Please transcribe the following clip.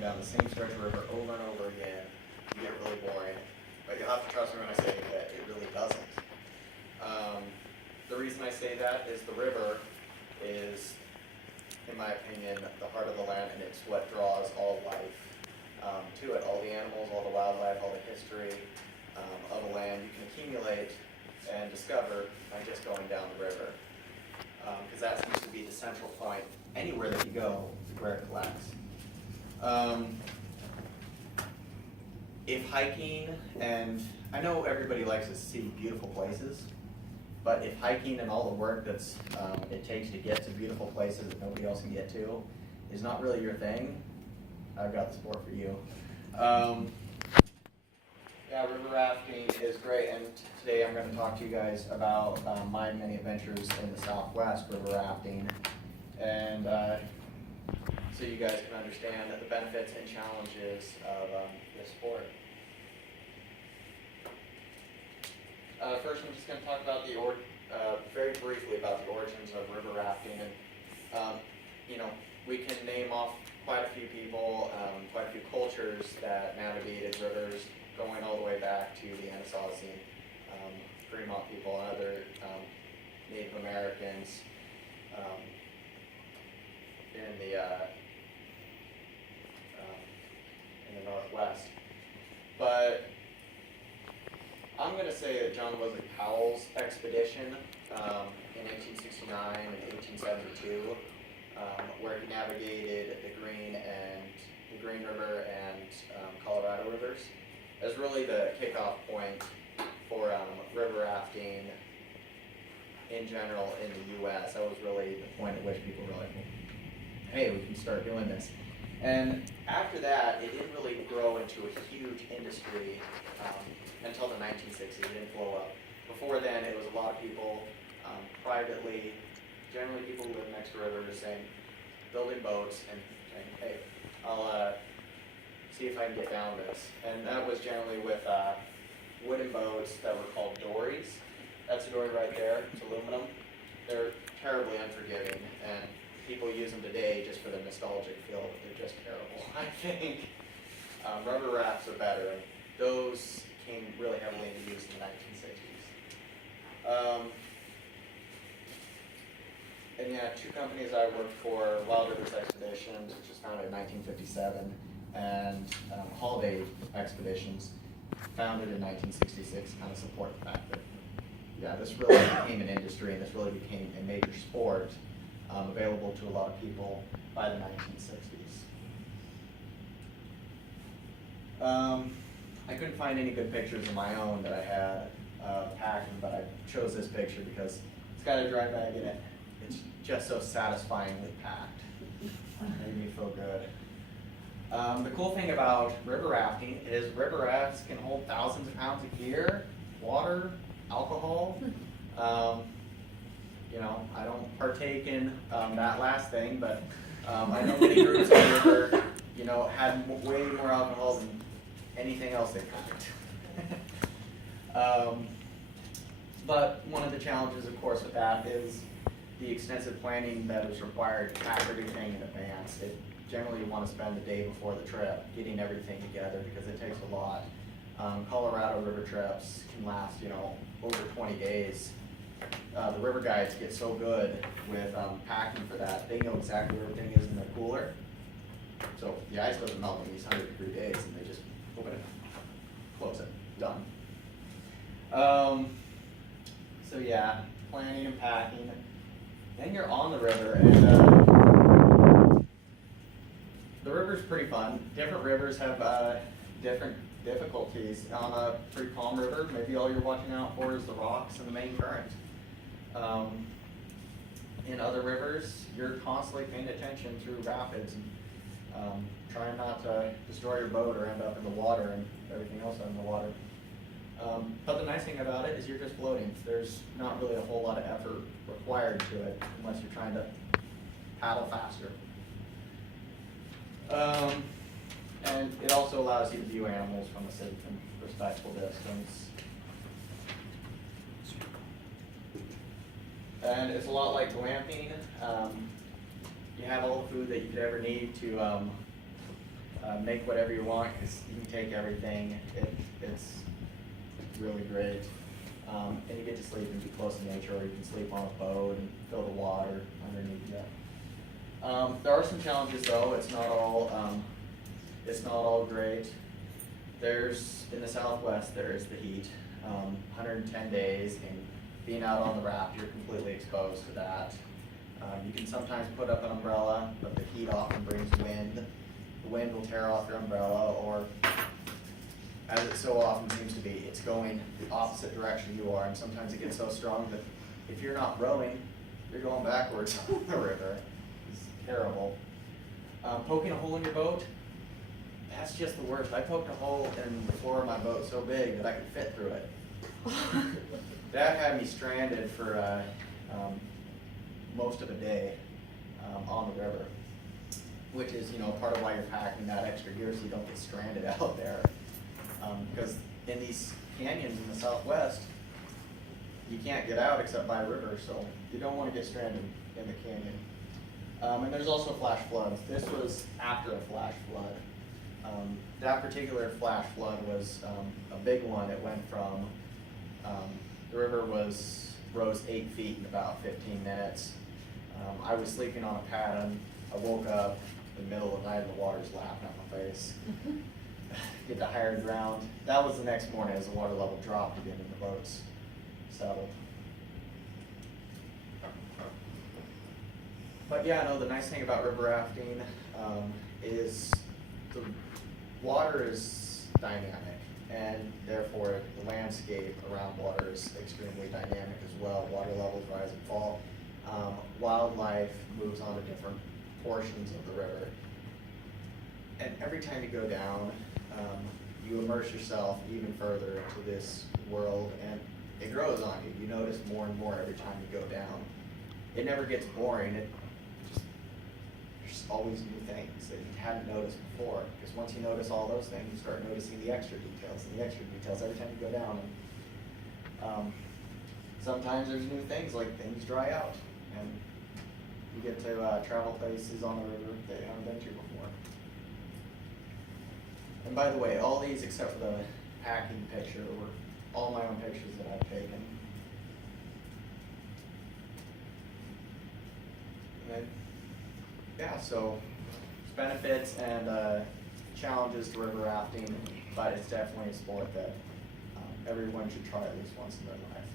going down the same stretch of river over and over again, you get really boring. But you'll have to trust me when I say that it really doesn't. The reason I say that is the river is, in my opinion, the heart of the land, and it's what draws all life to it. All the animals, all the wildlife, all the history of a land you can accumulate and discover by just going down the river. Because that seems to be the central point anywhere that you go where it collects. If hiking, and I know everybody likes to see beautiful places, but if hiking and all the work that's it takes to get to beautiful places that nobody else can get to is not really your thing, I've got the sport for you. Yeah, river rafting is great, and today I'm going to talk to you guys about my many adventures in the Southwest river rafting, and so you guys can understand the benefits and challenges of this sport. First, I'm just going to talk about very briefly about the origins of river rafting, and we can name off quite a few people, quite a few cultures that navigated rivers, going all the way back to the Anasazi, Fremont people, and other Native Americans in the Northwest. But I'm going to say that John Wesley Powell's expedition in 1869 and 1872, where he navigated the Green River and Colorado rivers, is really the kickoff point for river rafting in general in the U.S. That was really the point at which people were like, hey, we can start doing this. And after that, it didn't really grow into a huge industry until the 1960s. It didn't blow up. Before then, it was a lot of people privately, generally people who live next to rivers, saying, building boats and saying, hey, I'll see if I can get down this. And that was generally with wooden boats that were called dories. That's a dory right there. It's aluminum. They're terribly unforgiving, and people use them today just for the nostalgic feel, but they're just terrible, I think. Rubber rafts are better, and those came really heavily into use in the 1960s. And yeah, two companies I worked for, Wild Rivers Expeditions, which was founded in 1957, and Holiday Expeditions, founded in 1966, kind of support the fact that, yeah, this really became an industry, and this really became a major sport available to a lot of people by the 1960s. I couldn't find any good pictures of my own that I had packing, but I chose this picture because it's got a dry bag in it. It's just so satisfyingly packed. It made me feel good. The cool thing about river rafting is river rafts can hold thousands of pounds of gear, water, alcohol. I don't partake in that last thing, but I know many groups on the river, had way more alcohol than anything else they packed. But one of the challenges, of course, with that is the extensive planning that is required to pack everything in advance. Generally, you want to spend the day before the trip getting everything together because it takes a lot. Colorado river trips can last, over 20 days. The river guides get so good with packing for that. They know exactly where everything is in their cooler. So the ice doesn't melt in these 100-degree days, and they just open it, close it, done. So yeah, planning and packing. Then you're on the river, and the river's pretty fun. Different rivers have different difficulties. On a pretty calm river, maybe all you're watching out for is the rocks and the main current. In other rivers, you're constantly paying attention through rapids and trying not to destroy your boat or end up in the water and everything else in the water. But the nice thing about it is you're just floating. There's not really a whole lot of effort required to it unless you're trying to paddle faster. And it also allows you to view animals from a safe and respectful distance. And it's a lot like glamping. You have all the food that you could ever need to make whatever you want, because you can take everything. It's really great. And you get to sleep and be close to nature, or you can sleep on a boat and feel the water underneath you. There are some challenges though. It's not all great. There's, in the Southwest, there is the heat, 110 days, and being out on the raft, you're completely exposed to that. You can sometimes put up an umbrella, but the heat often brings wind. The wind will tear off your umbrella, or as it so often seems to be, it's going the opposite direction you are, and sometimes it gets so strong that if you're not rowing, you're going backwards on the river. It's terrible. Poking a hole in your boat, that's just the worst. I poked a hole in the floor of my boat so big that I could fit through it. That had me stranded for most of a day on the river, which is, part of why you're packing that extra gear so you don't get stranded out there. Because in these canyons in the Southwest, you can't get out except by river, so you don't want to get stranded in the canyon. And there's also flash floods. This was after a flash flood. That particular flash flood was a big one. It went from, the river rose 8 feet in about 15 minutes. I was sleeping on a pad, and I woke up in the middle of the night and the water's laughing at my face. Get to higher ground. That was the next morning as the water level dropped again and the boats settled. But yeah, no, the nice thing about river rafting is the water is dynamic, and therefore the landscape around water is extremely dynamic as well. Water levels rise and fall. Wildlife moves on to different portions of the river. And every time you go down, you immerse yourself even further into this world, and it grows on you. You notice more and more every time you go down. It never gets boring. There's always new things that you hadn't noticed before. Because once you notice all those things, you start noticing the extra details and the extra details every time you go down. And sometimes there's new things, like things dry out, and you get to travel places on the river that you haven't been to before. And by the way, all these except for the packing picture were all my own pictures that I've taken. And then, yeah, so it's benefits and challenges to river rafting, but it's definitely a sport that everyone should try at least once in their life.